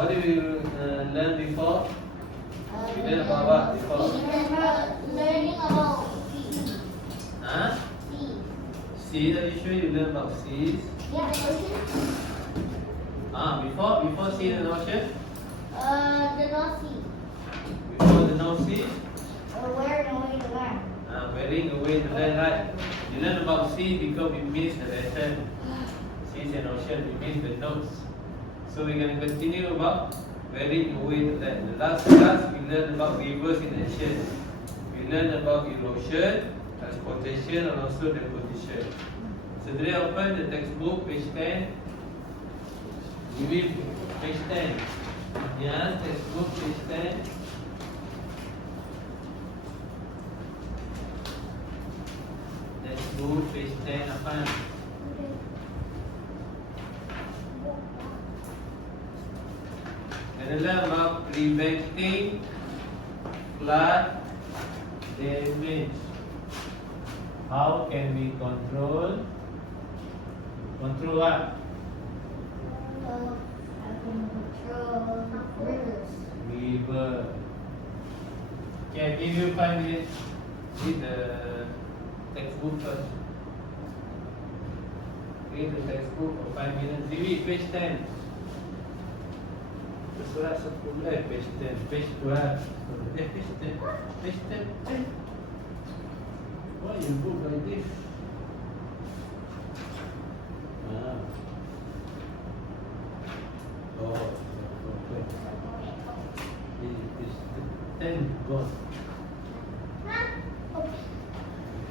What did we learn before? We learned about what before? Learning about sea. Huh? Sea. Seas, are you sure you learned about seas? Yeah, the ocean. Before sea and ocean? The North Sea. Before the North Sea? Wearing away the land. Wearing away the land, right? You learn about sea because we missed the lesson. Seas and ocean, we missed the notes. So we're going to continue about wearing away the land. The last class we learned about rivers in action. We learned about erosion, transportation and also deposition. So today open the textbook, page 10. We will page 10. Yeah, textbook, page 10. Textbook, page 10, apa? And learn about preventing flood damage. How can we control what? I can control rivers. River. Okay, I give you 5 minutes. Read the textbook first. Read the textbook for 5 minutes. Read page 10. Surat 10, page 10. Page 12. Page 10. Page 10. Why you book like this? Oh, okay. It's 10 gone.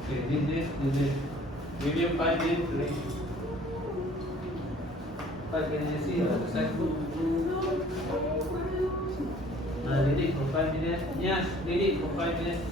Okay, this. Give you 5 minutes to read. 5 minutes, see the textbook. Read it for 5 minutes. Yes, read it for 5 minutes.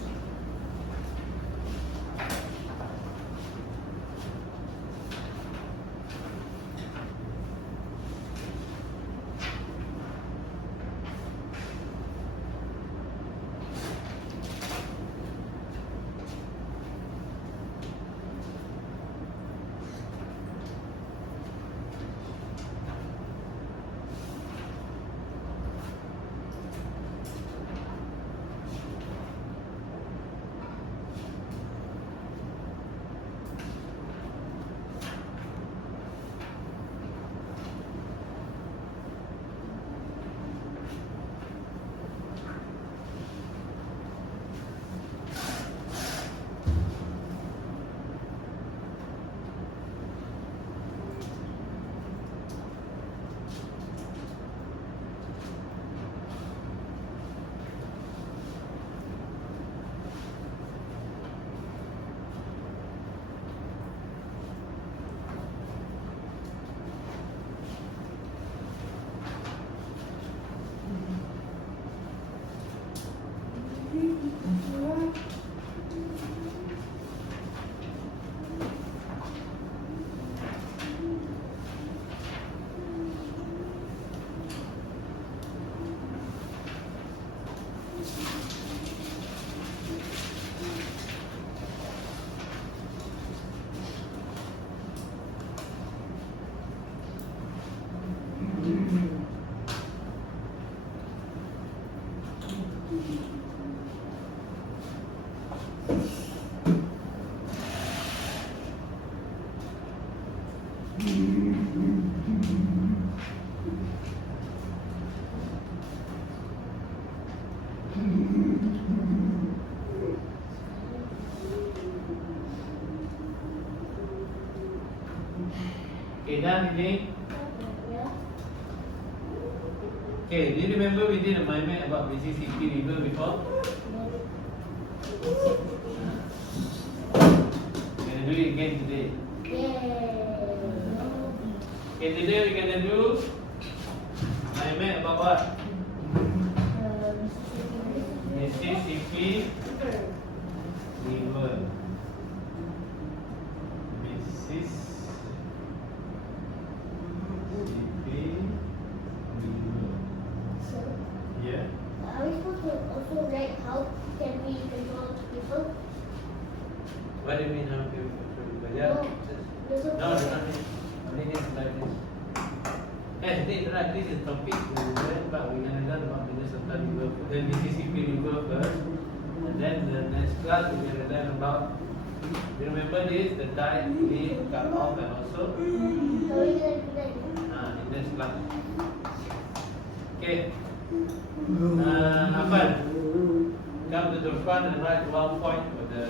Okay, done, Nidhi? Yeah. Okay, do you remember we did a mind map about Mississippi River before? We're gonna do it again today. Okay, today we're gonna do mind map about what? Mississippi River. Mississippi River. Yeah. Are we supposed to also write how can we control people? What do you mean how do you control? Yeah. No, there's a No, there's nothing. Only this like this. Hey, it right. This is topic we learn, but we're gonna learn about Minnesota River, the Mississippi River first, and then the next class we're gonna learn about. Remember this, the tide, leaf, cut off, and also So we're gonna do that. in next class. Okay. Afan, come to the front and write 1 point for the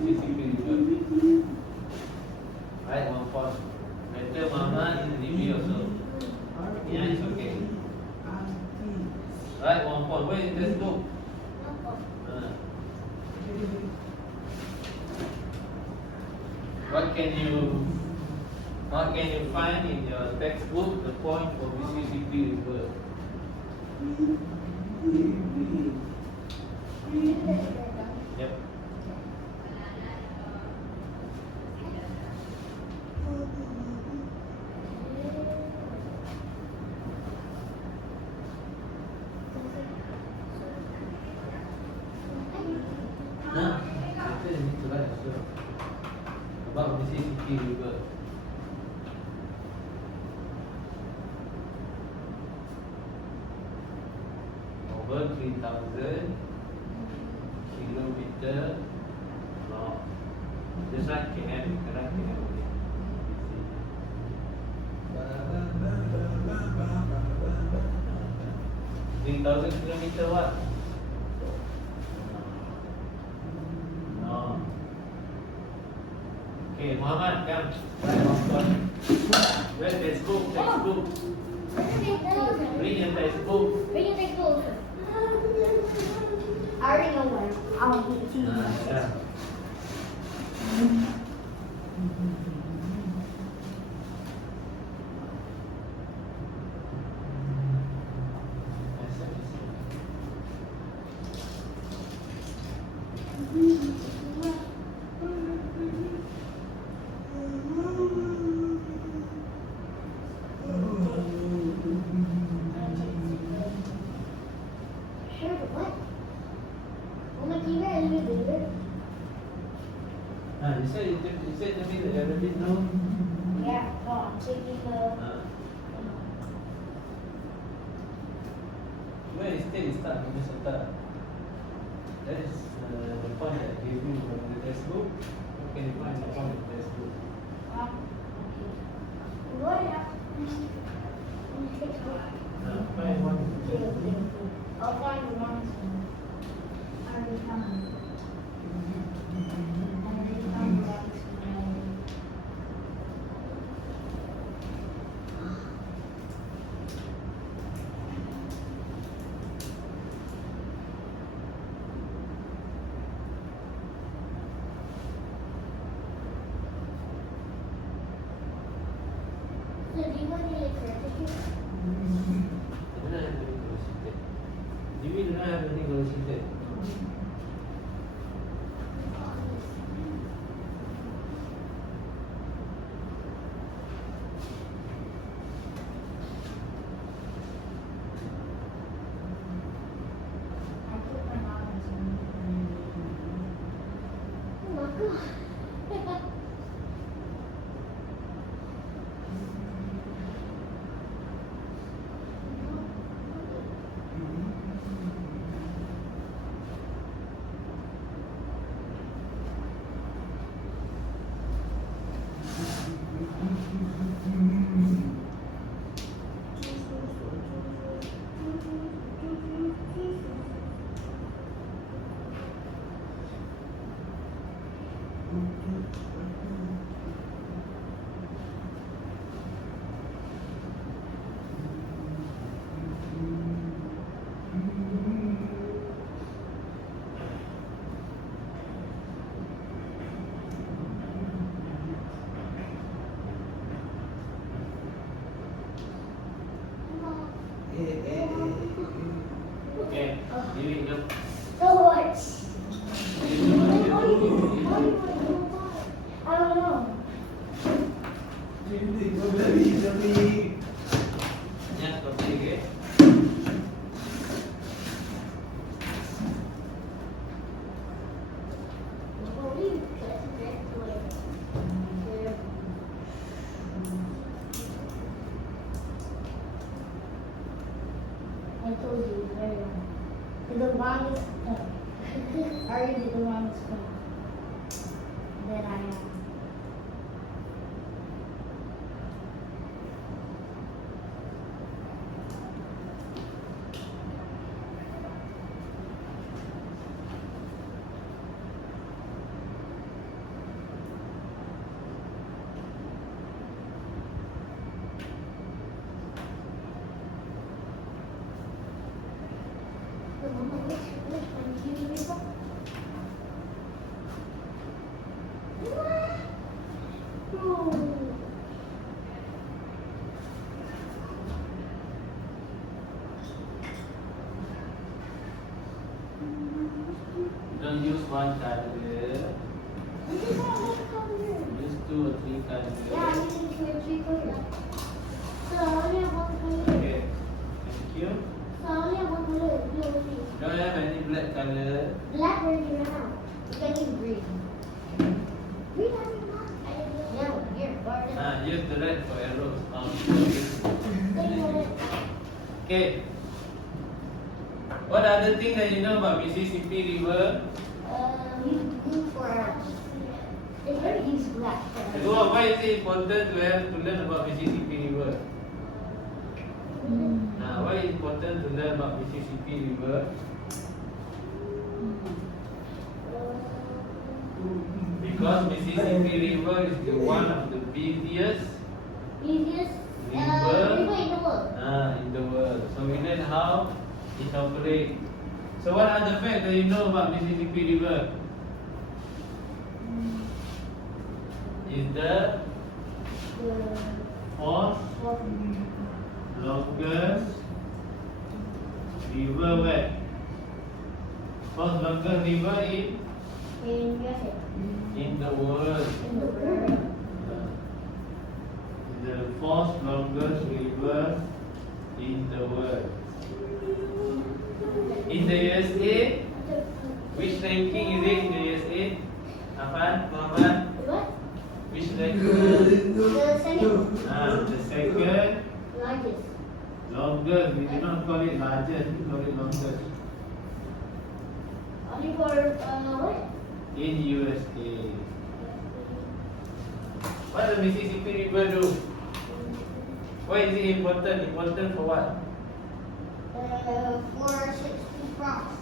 Mississippi River. Write 1 point. Later, Mama in review also. Yeah, it's okay. Write 1 point. Where is this book? What can you find in your textbook? The point for Mississippi River. Yep. Nah, later you need to write also about Mississippi River. Over 3,000 kilometer long. Just like KM, correct KM only. 3,000 kilometer what? No. Okay, Muhammad, come. Write 1 point. Where's textbook? Textbook. Bring your textbook. Bring your textbook. I already know one. I'll give it to you. Yeah. Sure, what? Oh my TV is really bigger. You said to me that you have a bit no? Yeah, no, I'm taking the. Where is still start Minnesota? That is the point that I gave you from the textbook. How can you find the point in the textbook? Okay. What happened? Find one. I'll find the one. I already found it. I already found the one. So do you want me to correct it? I don't have any velocity. Do you do not have any velocity? I put my mom in some. Oh my god. Okay, here we go. So what? This is what you do. I don't know. Just copy, okay? I told you, it's very long. The longest already the longest one that I am. Don't use one color. Use 2 or 3 colors. Yeah, I'm using 2 or 3 colors. So I only have 1 color. Okay. Thank you. So I only have 1 color. Blue only. Don't have any black color. Black already ran out. You can use green. Green already ran out. Yeah, here, garden. Use the red for arrows. Okay. What other thing that you know about Mississippi River? It's very easy black. So why is it important to learn about Mississippi River? Why is it important to learn about Mississippi River? Because Mississippi River is one of the busiest River river in the world. in the world. So we learn how it operates. So what are the facts that you know about Mississippi River? Is the fourth longest river where? Fourth longest river In USA. in the world. In the world. The fourth longest river in the world. In the USA, which ranking is it in the USA? Afan, Muhammad? What? Which ranking? The second The second largest. longest. We do not call it largest, we call it longest. Only for what? In USA. What does Mississippi River do? Why is it important? Important for what? For 60 crops.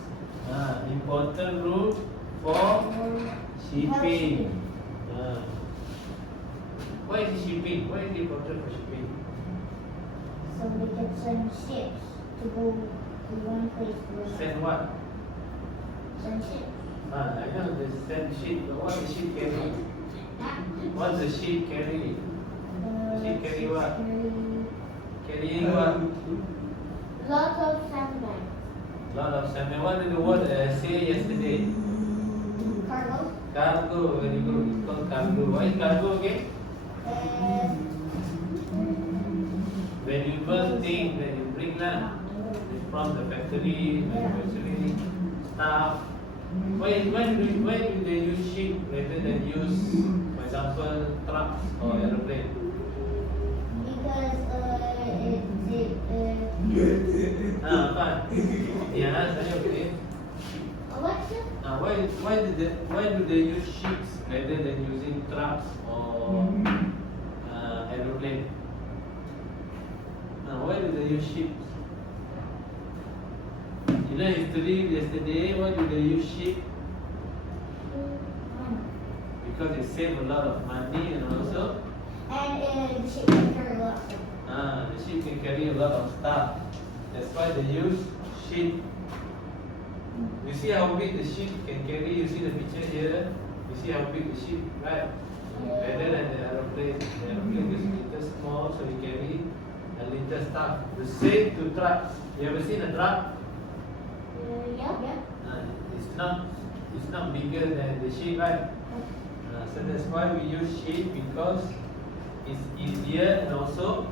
Important route for shipping. Why is it shipping? Why is it important for shipping? So they can send ships to go to one place to another. Send what? Send ships. I know they send ship, but what the ship carry? What the ship carry? Ship carry what? Carrying what? Lots of samurai. Lot of salmon. What did the word say yesterday? Cargo. Cargo, very good. It's called cargo. What is cargo again? Valuable thing that you bring from the factory, manufacturing stuff. Why do they use ship rather than use, for example, trucks or aeroplane? Because Fine. Yeah, saya okay. what's it? Why do they use ships rather than using trucks or aeroplane? Why do they use ships? You know history yesterday, why do they use ship? Because it save a lot of money and also And the ship can carry a lot of stuff. the ship can carry a lot of stuff. That's why they use ship. You see how big the ship can carry? You see the picture here? You see how big the ship, right? Rather than the aeroplane. The aeroplane is a little small, so we carry a little stuff. The same to trucks. You ever seen a truck? Yeah. It's not bigger than the ship, right? So that's why we use ship, because it's easier and also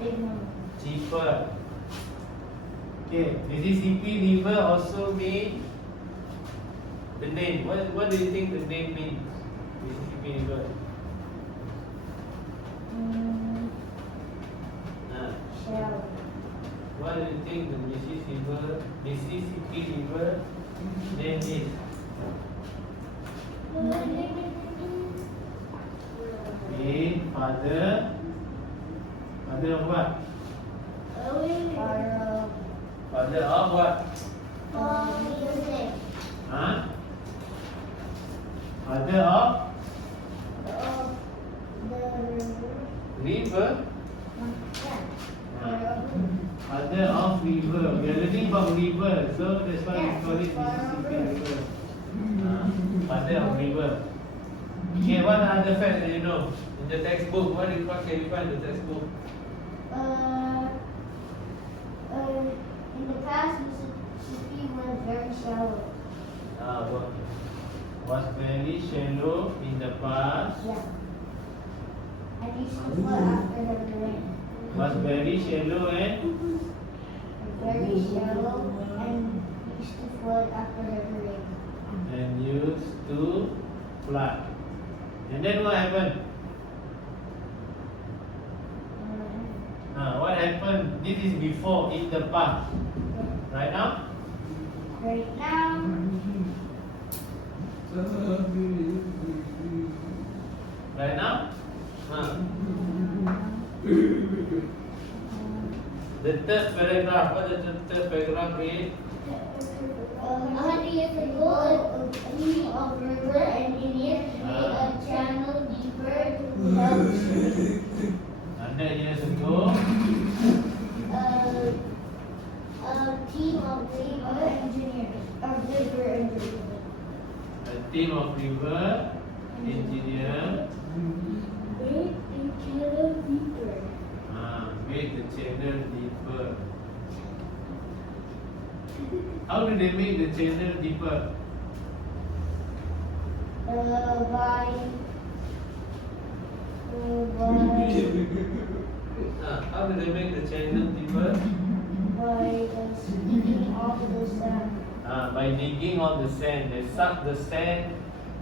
Big one. cheaper. Okay, Mississippi River also means the name. What do you think the name means? Mississippi River. Shell. What do you think the Mississippi River name is? Father of what? Father of what? Huh? Father of river? Father of river. We are learning about river, so that's why we call it Mississippi River. Father of river. Okay, what are the facts that you know? In the textbook, what can you find in the textbook? In the past, Mississippi was very shallow. Was very shallow in the past. Yeah. And used to flood after the rain. Was very shallow and Very shallow and used to flood after the rain. used to flood. And then what happened? What happened? This is before, in the past. Right now? Right now, Right now? The third paragraph, what does the third paragraph read? 100 years ago, a team of river engineers made a channel deeper to help shipping. 100 years ago, A team of river engineers, a team of river engineers made a channel deeper. made the channel deeper. How do they make the channel deeper? By How do they make the channel deeper? digging off the sand. By digging all the sand. They suck the sand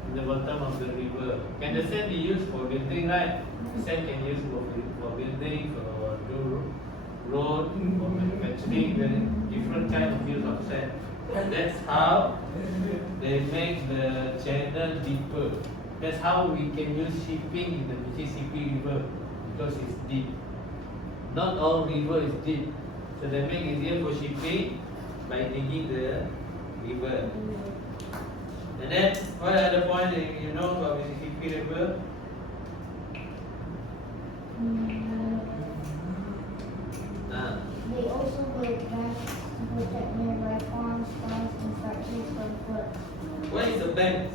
in the bottom of the river. Can the sand be used for building, right? The sand can be used for building, for do road, for manufacturing, different kind of use of sand. That's how they make the channel deeper. That's how we can use shipping in the Mississippi River, because it's deep. Not all river is deep. So they make it easier for shipping by digging the river. And then, what are the points that you know about Mississippi River? They also built banks to protect nearby farms, farms, and factories from floods. What is a bank?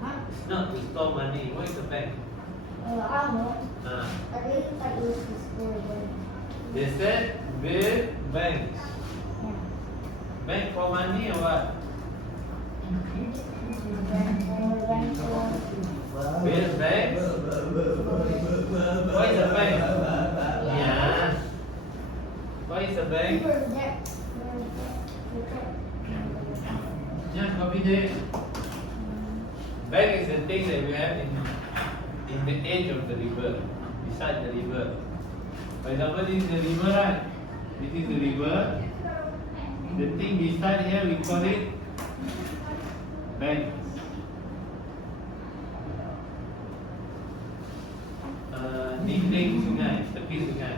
Huh? It's not to store money. What is a bank? I don't know. Uh, I really thought it was to store money. they said build banks. Yeah. Bank for money or what? Build banks? What is a bank? Yeah. What is a bank? Yeah, copy this. Bank is the thing that we have in the edge of the river, beside the river. For example, this is the river, right? This is the river. The thing beside here, we call it bank. Dinding sungai, tepi sungai.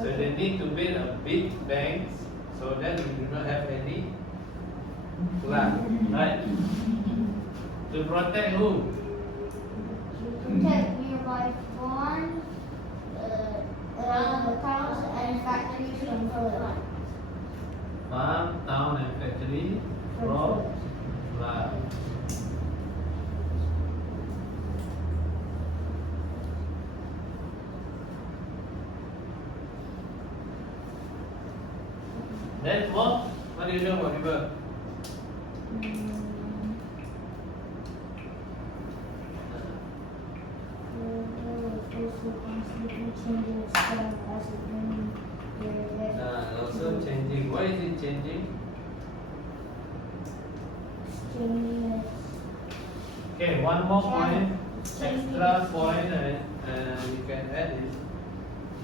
So they need to build a big bank so that we do not have any flood, right? To protect who? Protect nearby farms, towns, and factories from flood. Farm, town, and factory from flood. Then more? What do you know about river? Also changing. Why is it changing? Okay, one more point, extra point you can add is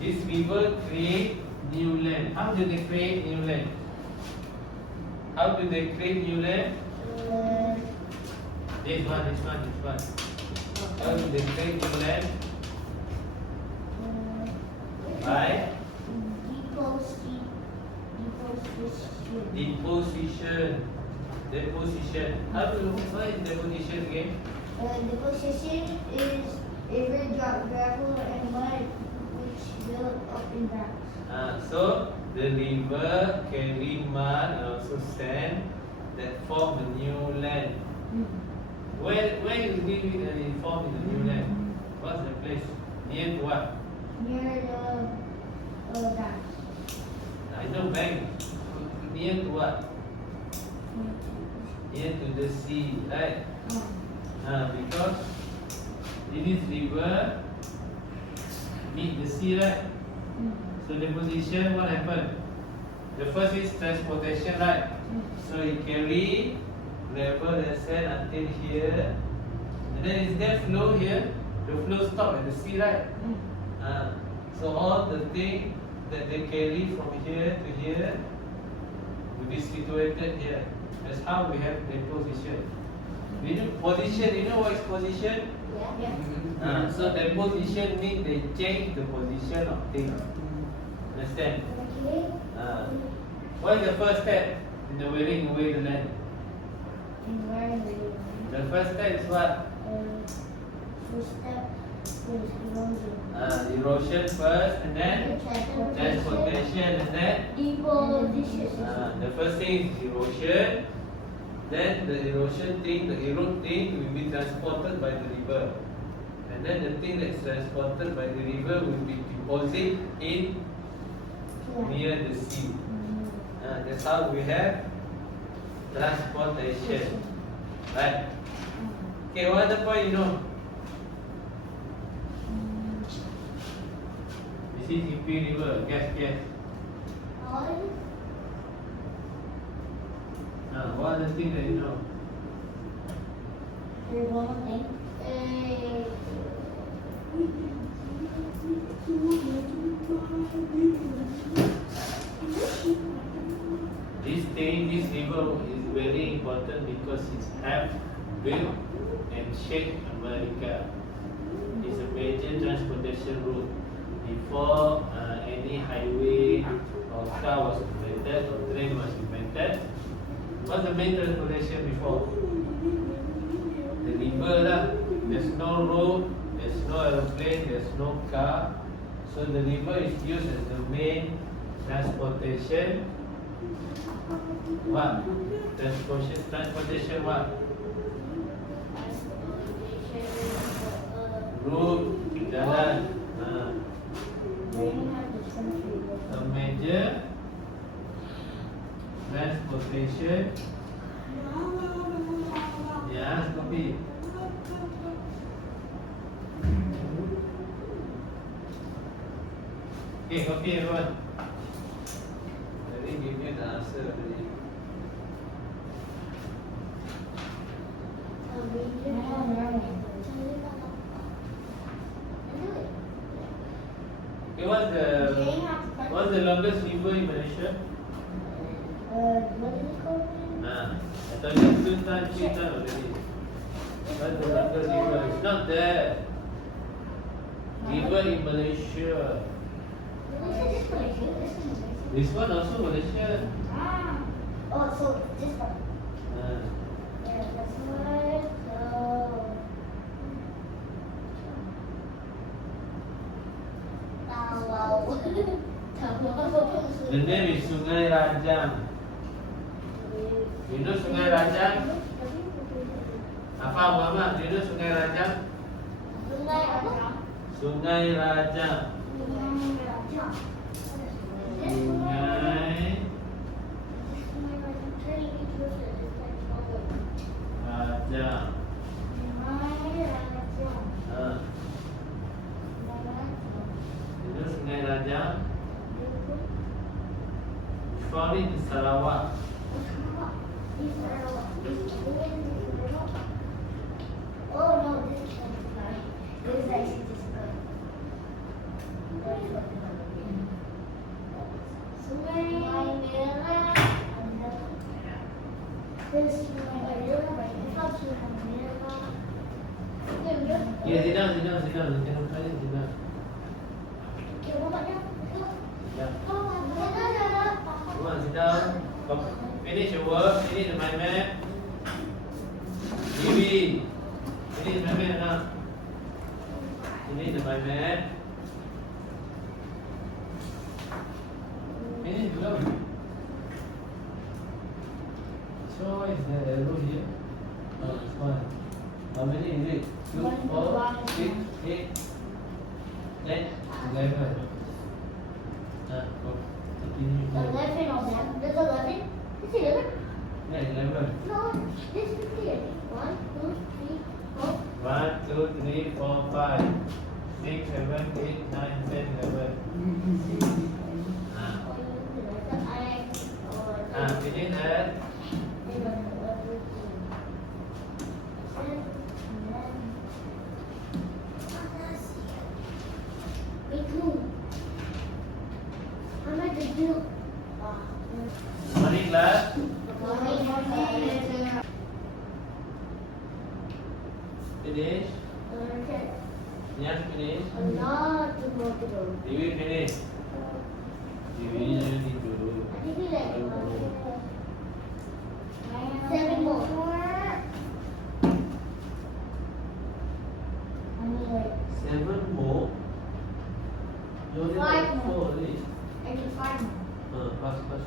this river create new land. How do they create new land? How do they create new land? This one. How do they create new land? By deposition. How do you find deposition again? Deposition is river drop gravel and mud which build up in banks. So the river carry mud and also sand that form the new land. Where is it formed in the new land? What's the place? Near to what? Near the banks. I know bank. Near to what? Near to the sea, right? Because this river meet the sea, right? So deposition, what happened? The first is transportation, right? So it carry gravel and sand until here, and then is there flow here? The flow stop at the sea, right? So all the thing that they carry from here to here will be situated here. That's how we have deposition. We do position. You know what is position? Yeah. So deposition means they change the position of things. Understand? Okay. What is the first step in the wearing away the land? And where are we? The first step is what? First step is erosion. Erosion first, and then transportation, and then Deposition. the first thing is erosion. Then the erosion thing, the erode thing will be transported by the river, and then the thing that's transported by the river will be deposited in near the sea. That's how we have transportation, right? Okay, what other point you know? Mississippi River, guess. What other thing that you know? There's one more thing. This river is very important because it's helped build and shape America. It's a major transportation route. Before any highway or car was invented or train was invented, what's the main transportation before? The river lah. There's no road, there's no aeroplane, there's no car. So the river is used as the main transportation. What? Transportation what? Road, jalan. A major transportation. Yeah, copy. Okay, copy everyone. Let me give you the answer already. Okay, what's the longest river in Malaysia? What is it called? I told you 2 times, 3 times already. What's the longest river? It's not there. River in Malaysia. This one also Malaysia. Oh, so this one. Ah. Yeah, that's one. So. Tawau. The name is Sungai Rajang. You know Sungai Rajang? Apa Muhammad? Do you know Sungai Rajang? Sungai apa? Sungai Rajang. Sungai Rajang. You know Sungai Rajang? Found it in Sarawak. Oh no, this is not. This is actually just good. Sungai Merah ada. Terus Sungai Merah banyak kan Sungai Merah. Yeah, sit down. You cannot try it, sit down. Ya, bapaknya. Yeah. Oh, ada. Come on, sit down. Finish your work. Finish the mind map. Maybe. Finish the mind map now. Finish the mind map. Finish, go. So is the arrow here? Oh, it's one. How many is it? 2, 4, 6, 8, 10, 11. Go. Continue. 11 of them. There's 11. Is it 11? Yeah, 11. No, there's 15. 1, 2, 3, 4. 1, 2, 3, 4, 5, 6, 7, 8, 9, 10, 11. Finish that. Me too. I'm at the zoo. Morning class. Finish. Yan finish. A lot to go to go. David finish. David need to do. I think we like 7 more. I need like 7 more. You only 5 got more. 4 only. I need 5 more. Faster.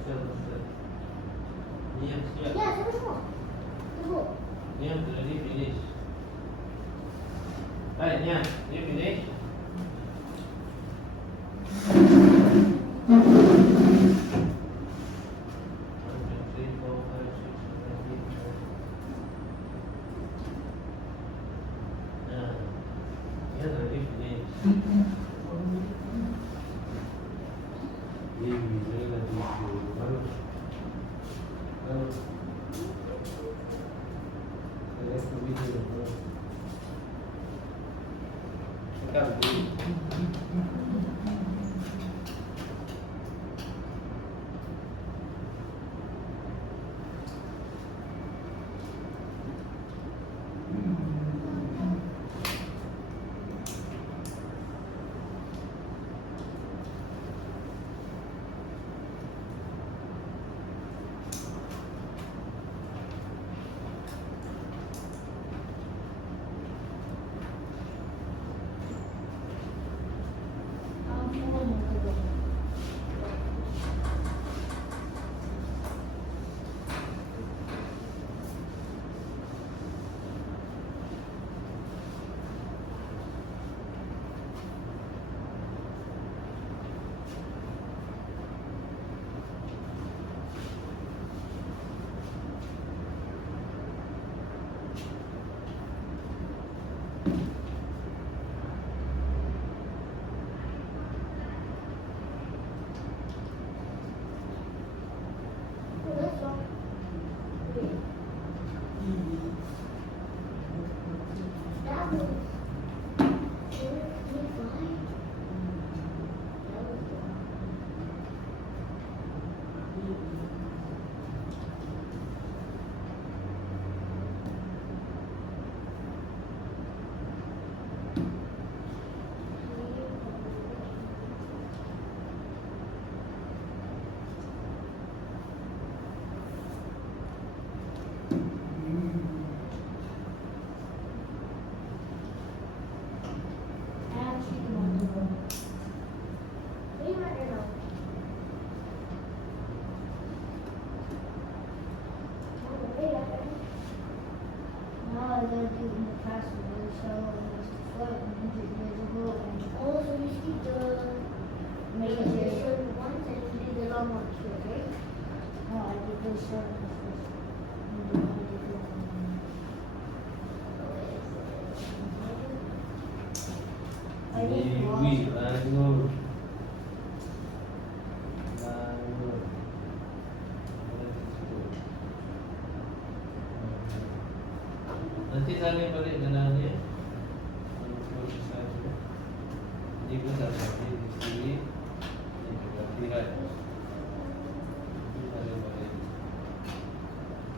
Yan, Yeah, 7 more. 2 more. Yan already finish. Right, Yan, you finish? Nanti saya balik dengan dia. Ini pun dah habis sendiri. Ini juga tidak.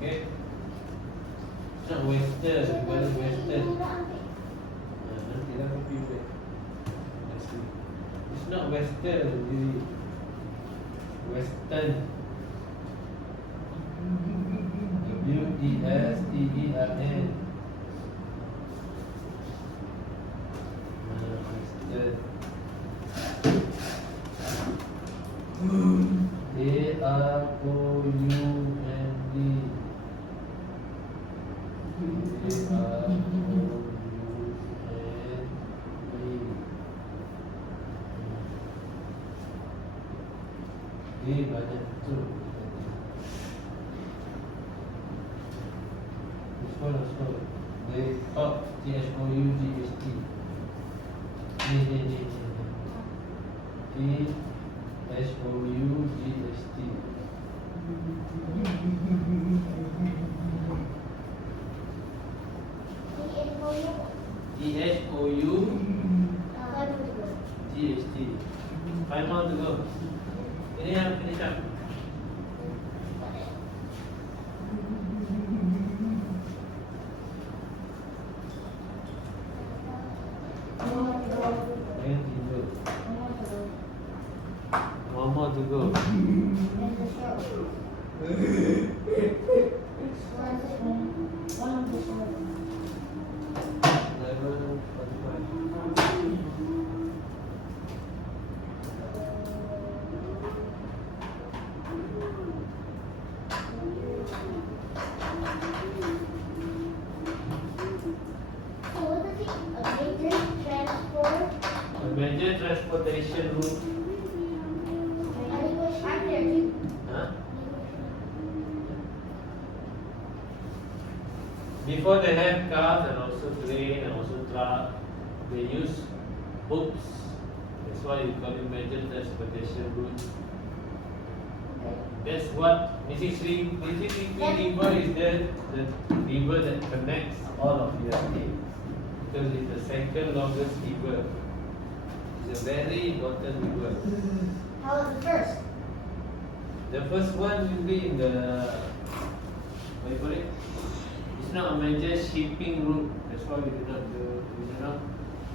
Okay. It's not western, bukan western. Nanti lah kopi break. It's not western, really. Western. W-E-S-T-E-R-N. Western. A-R-O-U-N-D. A-R-O-U-N-D. Banyak tu. This one also. They talk T-H-O-U-G-H-T. Ni. T-H-O-U-G-H-T. T-H-O-U-G-H-T. 5 more to go. Ini yang finish up. One more to go. A major transportation route. Huh? Before they have cars and also train and also truck, they use hoops. That's why you call it major transportation route. That's what Mississippi River is the river that connects all of your states. Because it's the second longest river. It's a very important river. How was the first? The first one will be in the, what do you call it? It's not a major shipping route. That's why we do not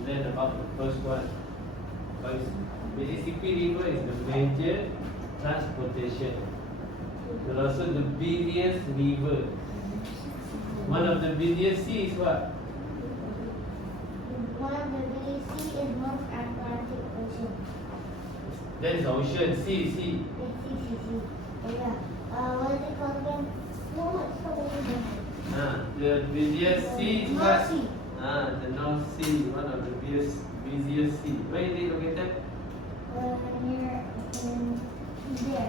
learn about the first one. But Mississippi River is the major transportation. But also the busiest river. One of the busiest seas is what? One of the biggest sea is North Atlantic Ocean. That is ocean, sea. It's sea. Oh yeah. What is it called again? What's called again? The busiest sea is North what? Sea. The North Sea, one of the busiest sea. Where is it located? Near there.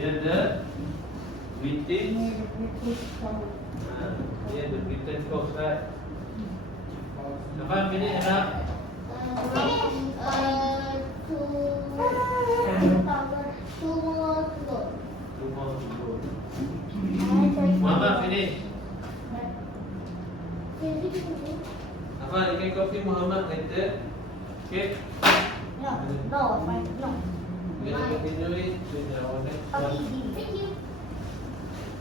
Near the British. Near the British coast. Near the British coast, right? Apa minit dah? 2 more to go. 2 more to go. And Muhammad finish. Finish. Apa you can copy Muhammad later? Okay. No. We can continue it with our next Okay, one. thank you.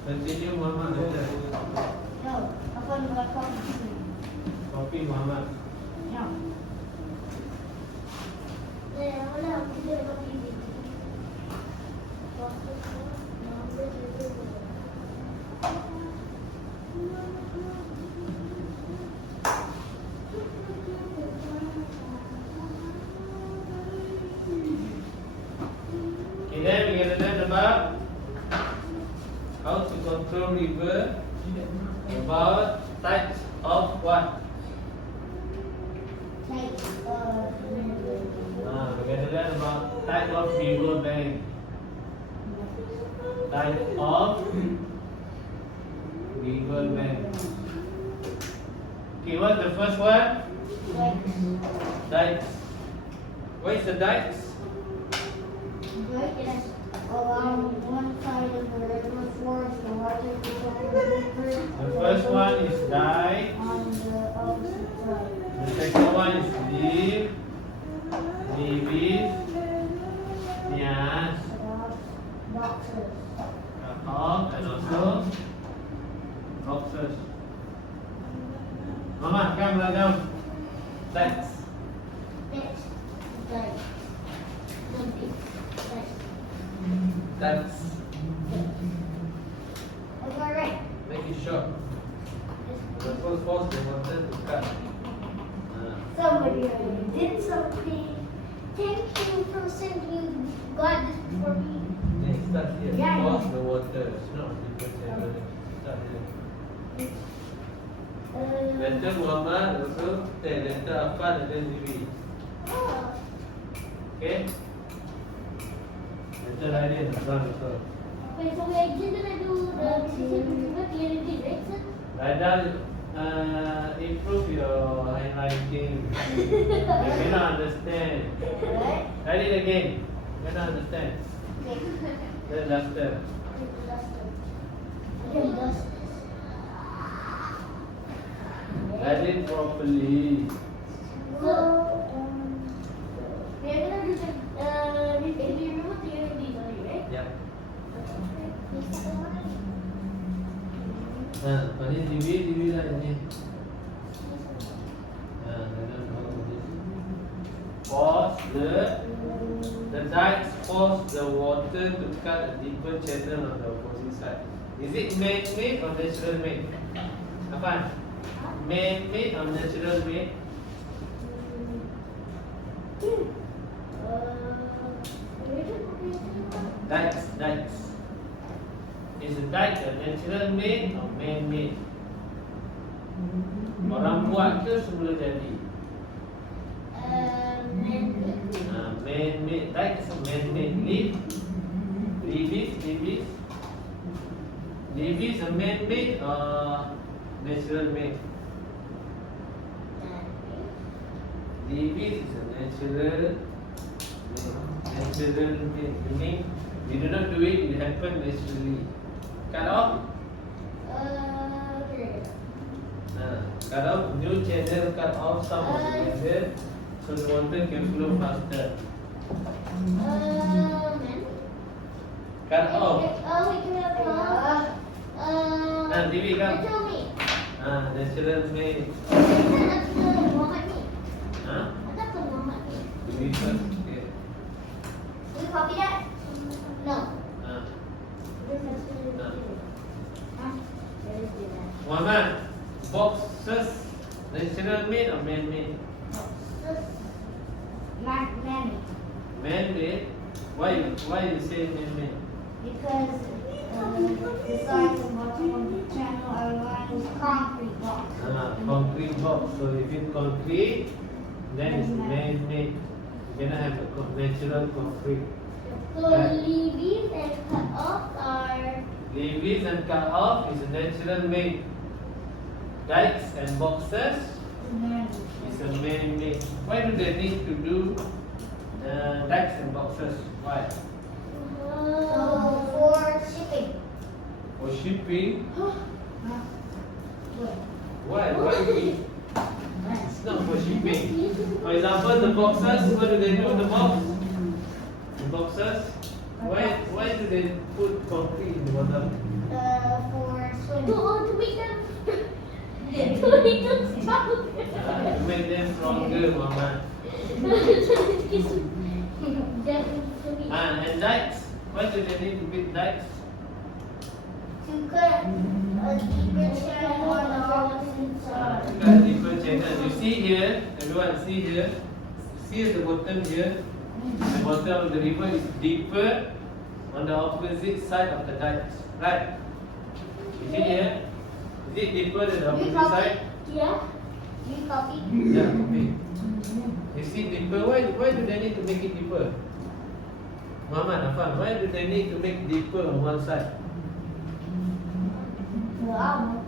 Continue Muhammad later. No, ako nagkakopy. Copy Muhammad. No. Wala, hindi ako copy. Okay, then we're gonna learn about how to control river, about types of what? Like, We're gonna learn about type of river bank. Type of river bank. Okay, what's the first one? Dikes. What is the dikes? Right, it has along one side of the river forms the largest part of the river. The first one is dike. On the opposite side. The second one is leaf. Leaves. Nias. Boxes. off and also boxes. Mama, come lie down. Dikes. Next, like, something, like, Dikes. am I right? Make it short. You're supposed to force the water to cut. Somebody already did something. Thank you for saying you got this for me. Then start here. Yeah, Force the water. It's not different channel. Start here. Letter Muhammad also then letter Afan and then Zivi. Oh. Okay? Letter lain in the front also. Wait, so we're just gonna do the decision clearly, right, sir? Write down, improve your handwriting. You cannot understand. Right? Write it again. You cannot understand. Okay. Then duster. Okay, dust. Write it properly. So, we're gonna do the, if you remember clearly these only, right? Yeah. Okay. Pani Zivi lah ini. Force the dikes force the water to cut a deeper channel on the opposite side. Is it man-made or natural made? Afan? Man-made or natural made? Dikes. Is a dike a natural made or man-made? Orang buat ke semula jadi? Man-made. Dike is a man-made. Leaves a man-made or natural made? Leaves is a natural made. Meaning you do not do it, it happen naturally. Cut off. Cut off new channel, cut off some of the channel so the water can flow faster. Cut off. Devi come. Natural made. Devi first. Okay. Will you copy that? No. Muhammad, boxes natural made or man made? Man made. Why you say man made? Because the size and bottom of the channel are lined with concrete blocks. Concrete box. So if it's concrete, then it's man made. You cannot have a natural concrete. So leaves and cut off are Leaves and cut off is a natural made. Dikes and boxes is a man made. Why do they need to do dikes and boxes? Why? for shipping. For shipping? Why? It's not for shipping. For example, the boxes, what do they do with the box? The boxes? Why do they put concrete in the bottom? For swimming. To make them to make them strong. To make them stronger, Mama. And dikes? Why do they need to build dikes? To cut a deeper channel on the opposite side. To cut a deeper channel. You see here, everyone see here. See at the bottom here. The bottom of the river is deeper on the opposite side of the dikes. Right? You see here? Is it deeper than the You opposite copy? side? Yeah. You copy? Yeah, copy. You see deeper? Why do they need to make it deeper? Muhammad, Afan, why do they need to make deeper on one side? Wow.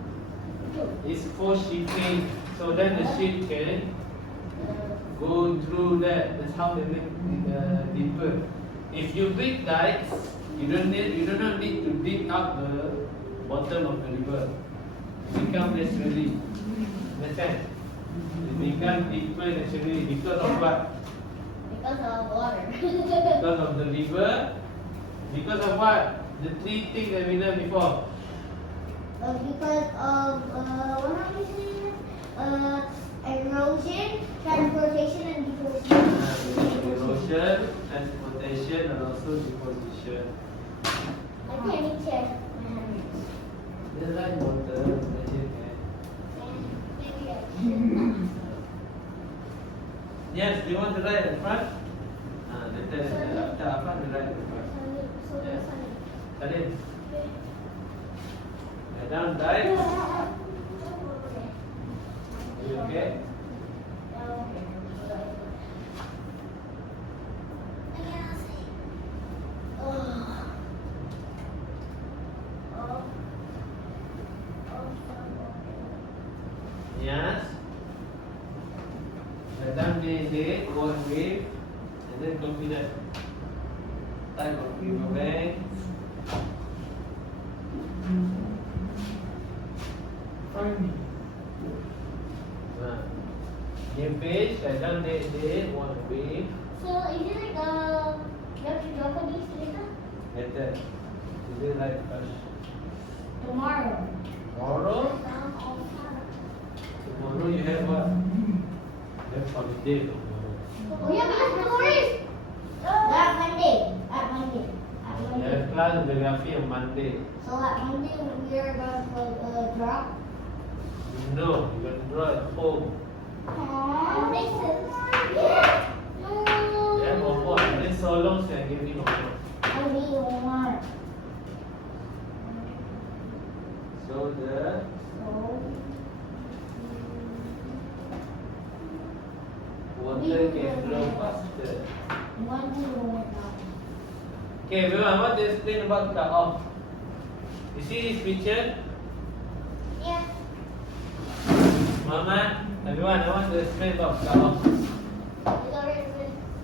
It's for shipping. So then the ship can go through that. That's how they make it deeper. If you dig dikes, you do not need to dig up the bottom of the river. It becomes naturally. Understand? It becomes deeper naturally because of what? Because of water. Because of the river. Because of what? the three things that we learned before? Because of what are we saying? Erosion, transportation, and deposition. Erosion, transportation, and also deposition. I can't check my hands. This is like water, imagine. Maybe I should. Yes, do you want to write at the front? Later, after apa, you write at the front. Yes. Salim. Down, right? You okay? Yes. Down the one wave, and then copy that type of river bank. New page, down the one wave. So is it like you have to drop on these later? Later. Is it right first? Tomorrow. Tomorrow? Tomorrow you have what? You have holiday tomorrow. Oh yeah, because tomorrow is that Monday. At Monday. You have class of geography on Monday. So at Monday we are going to drop. No, you're going to draw at home. Places. No. Yeah, homework. Then so long so I give you homework. I need homework. So the water can flow faster. One to homework now. Okay, everyone, I want to explain about cut off. You see this picture? Yeah. Mama, everyone, I want to explain about cut off.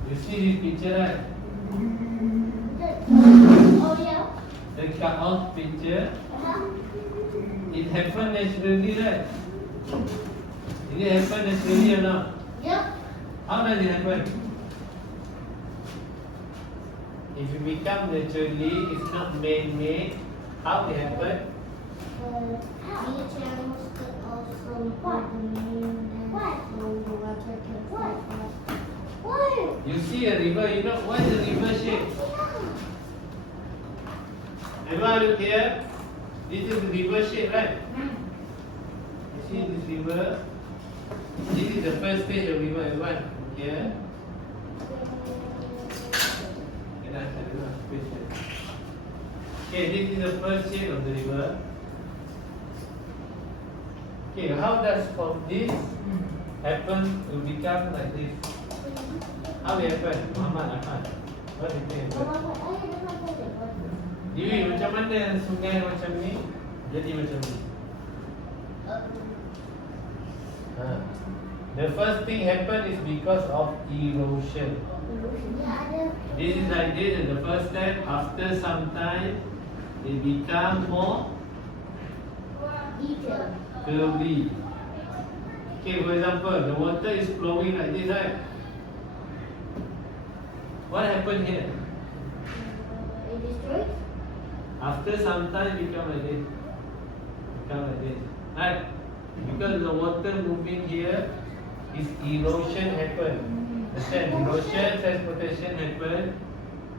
You see this picture, right? Oh yeah. The cut off picture. Uh-huh. It happened naturally, right? Did it happen naturally or not? Yep. How does it happen? If it become naturally, it's not man-made. How it happen? The channels could also put the moon and so the water can flow faster. What? You see a river, you know what is a river shape? Everyone look here. This is the river shape, right? You see this river? This is the first stage of river, everyone. Here. Okay, this is the first shape of the river. Okay, how does from this happen to become like this? How it happen? Muhammad Ahmad. What do you think happen? Dewi, macam mana sungai macam ni jadi macam ni? The first thing happen is because of erosion. This is like this in the first step. After some time, it become more curvy. Okay, for example, the water is flowing like this, right? What happened here? It destroys? After some time, become like this. Become like this, right? Because the water moving here, is erosion happen. Understand? Erosion, transportation happen,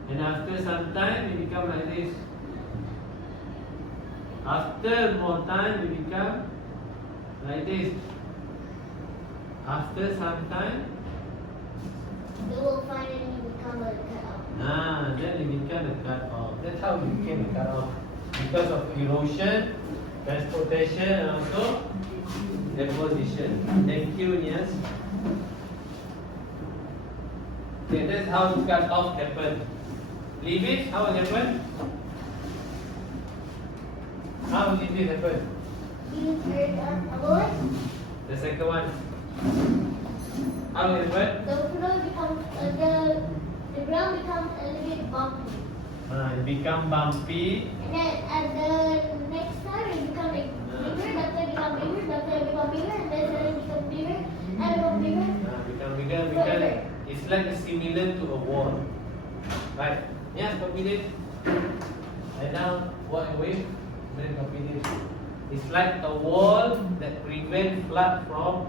and after some time, it become like this. After more time, it become like this. After some time, It will finally become a cutout. then it become a cut off. That's how it became a cut off. Because of erosion, transportation, and also deposition. Thank you, yes. Okay, that's how the cut off happened. Leave it, how it happened? How did it happen? You turn on a board, The second one. How it happened? the ground becomes the ground becomes a little bit bumpy. It become bumpy. And then at the next time it becomes like bigger, after it becomes bigger, after it becomes bigger, and then it becomes bigger, and become bigger. Become bigger because it's like similar to a wall. Right? Yes, copy it. Write down It's like a wall that prevents flood from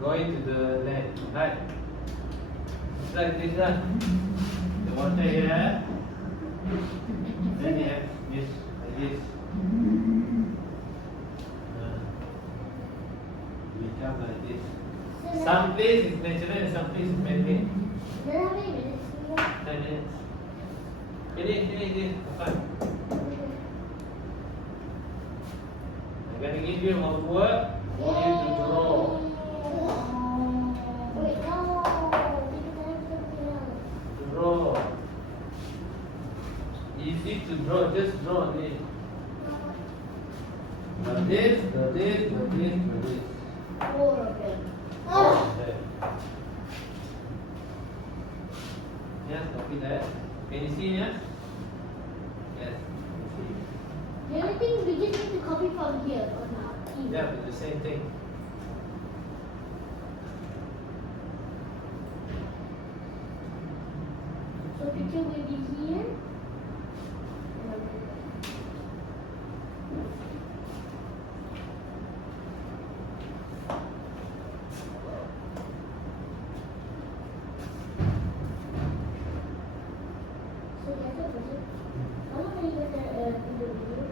going to the land, right? It's like this, right? The water here, then you have this, like this. Become like this. Some place is natural and some place is man-made. Then how many minutes do we have? 10 minutes. Finish, Fun. I'm gonna give you homework. I want you to draw. Wait, no. Because I have something else. Draw. Easy to draw, just draw this. This. 4 of them. Okay. Yes, copy that. Can you see, yes? Yes, can you The only thing we just need to copy from here or not? see. Yeah, but the same thing. So picture will be here. So that's it, was it? How long are you going to do the video?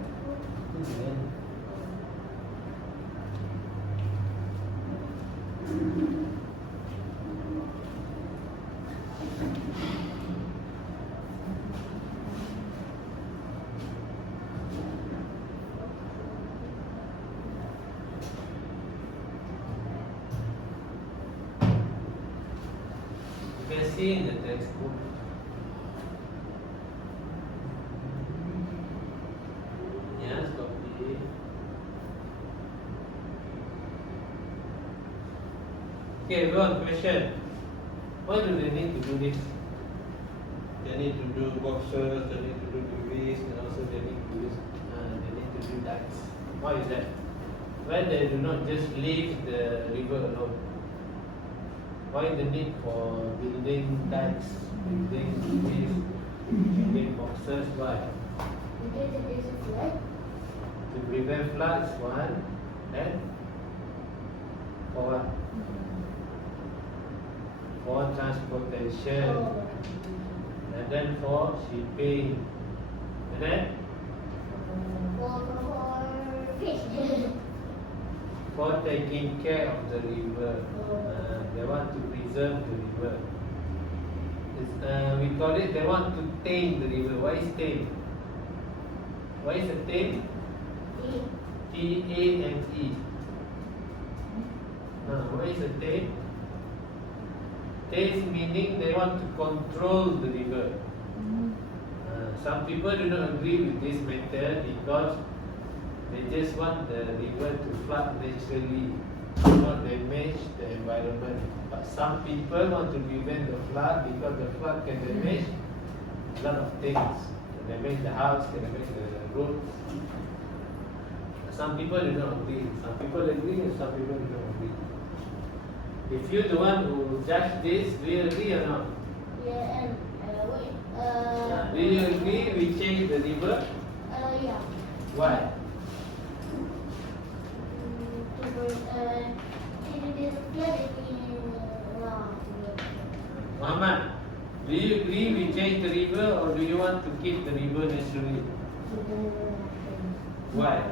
You can see in the textbook. Yes, copy. Okay, go on, question. Why do they need to do this? They need to do boxes, they need to do degrees, and also they need to do this. They need to do dikes. Why is that? Why they do not just leave the river alone? Why the need for building dikes, building degrees, building boxes? Why? Because it is a flood. To prevent floods, one, and for what? For transportation, and then for shipping, and then For fish. for taking care of the river. They want to preserve the river. We call it, they want to tame the river. Why is tame? Why is a tame? T-A-M-E. Why is a tame? Tame meaning they want to control the river. Some people do not agree with this method because they just want the river to flood naturally, not damage the environment. But some people want to prevent the flood because the flood can damage a lot of things. Can damage the house, can damage the road. Some people do not agree. Some people agree and some people do not agree. If you're the one who judge this, do you agree or not? Yeah, and wait. Do you agree we change the river? Yeah. Why? Muhammad, do you agree we change the river or do you want to keep the river naturally? Why?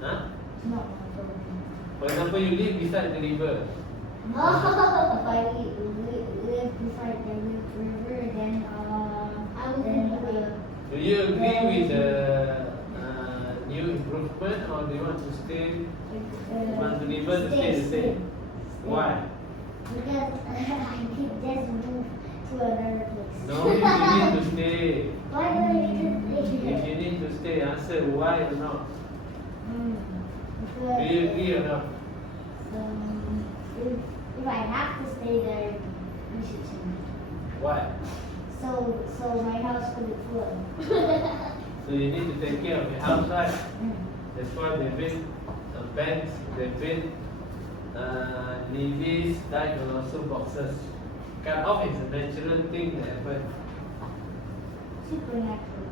Huh? For example, you live beside the river. If I live beside the river, then Do you agree with the new improvement or do you want to stay, want the river to stay the same? Why? Because I could just move to another place. No, if you need to stay. Why do I need to stay If here? you need to stay, answer why or not. Because Do you agree or not? if I have to stay there, we should change. Why? So my house could flood. So you need to take care of your house, right? That's why they build banks, they build levees, dike, and also boxes. Cut off is a natural thing that happens. Supernatural.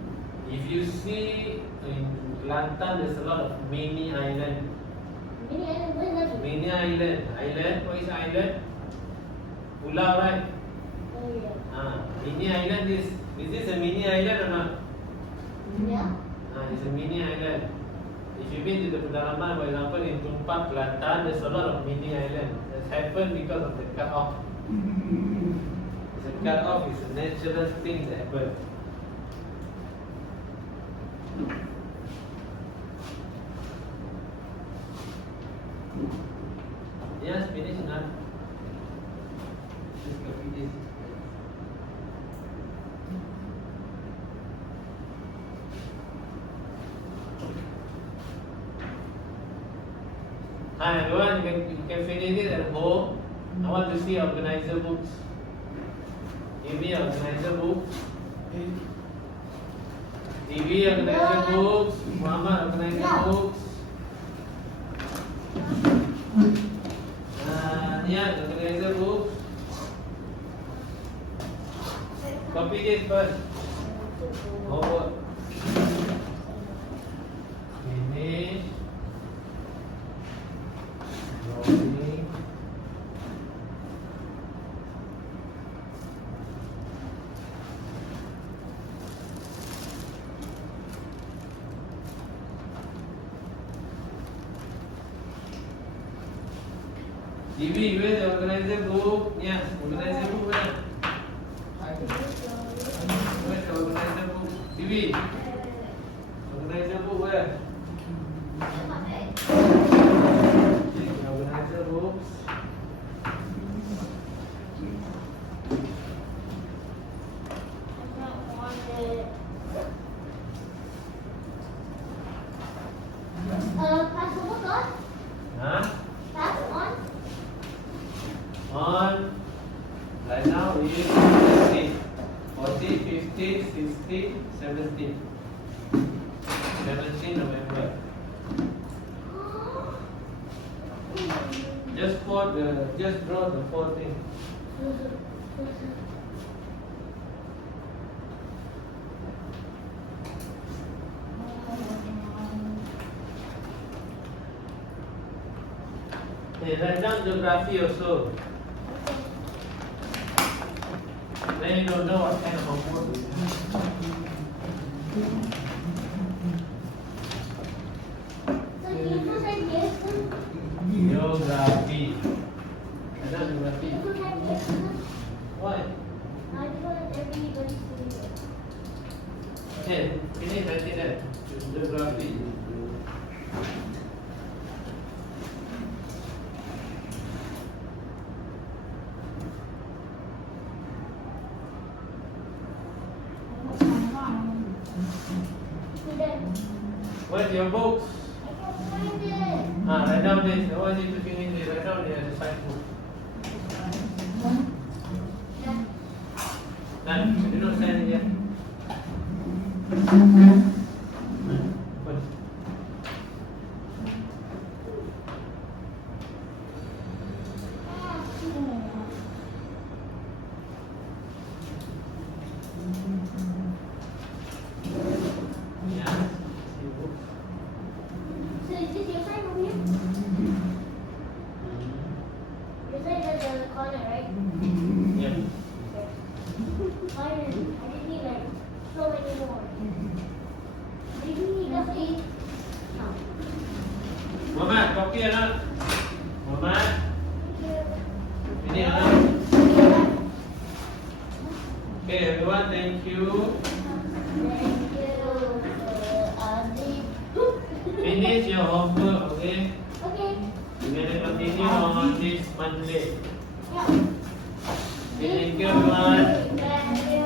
If you see in Kelantan, there's a lot of mini island. Mini island, what is that? Mini island. Island, what is island? Pulau, right? Oh yeah. Mini island is this a mini island or not? Yeah. It's a mini island. If you been to the pedalaman, for example, in Tumpak, Kelantan, there's a lot of mini island. That's happened because of the cut-off. The cut-off is a natural thing that happens. Yes, finish now. Just copy this. Hi everyone, you can finish it at home. I want to see organizer books. Give me organizer books. TV organizer books. Muhammad organizer books. Yeah, organizer books. Copy this first. Homework. Finish. Rolling. TV, where's the organizer book? Yes, organizer book where? Where's the organizer book? TV, organizer book where? Organizer books. Pass the book on. Huh? Pass on. On. Right now is 50, 40, 50, 60, 70. 17 November. Just draw the four things. Okay, write down geography also. Then you don't know what kind of homework you have. So you said yes. Geography. Write down geography. You said yes. Why? I thought everybody's doing it. Okay, finish writing that. Geography. Where's your books? I can't find it. Write down this. I want you to finish this. Write down the other side book. Done. You don't sign it yet. Put. Yeah. See your books. So is this your side over here? Your side is at the corner, right? Yeah. I didn't need like so many more. Did you need just 8? No. Muhammad, copy or not? Muhammad, Thank finish or not? you. Okay, everyone, thank you. Thank you, Adi. Finish your homework, okay? Okay. We're gonna continue on this Monday. Yeah. Okay, thank you, everyone. Thank you.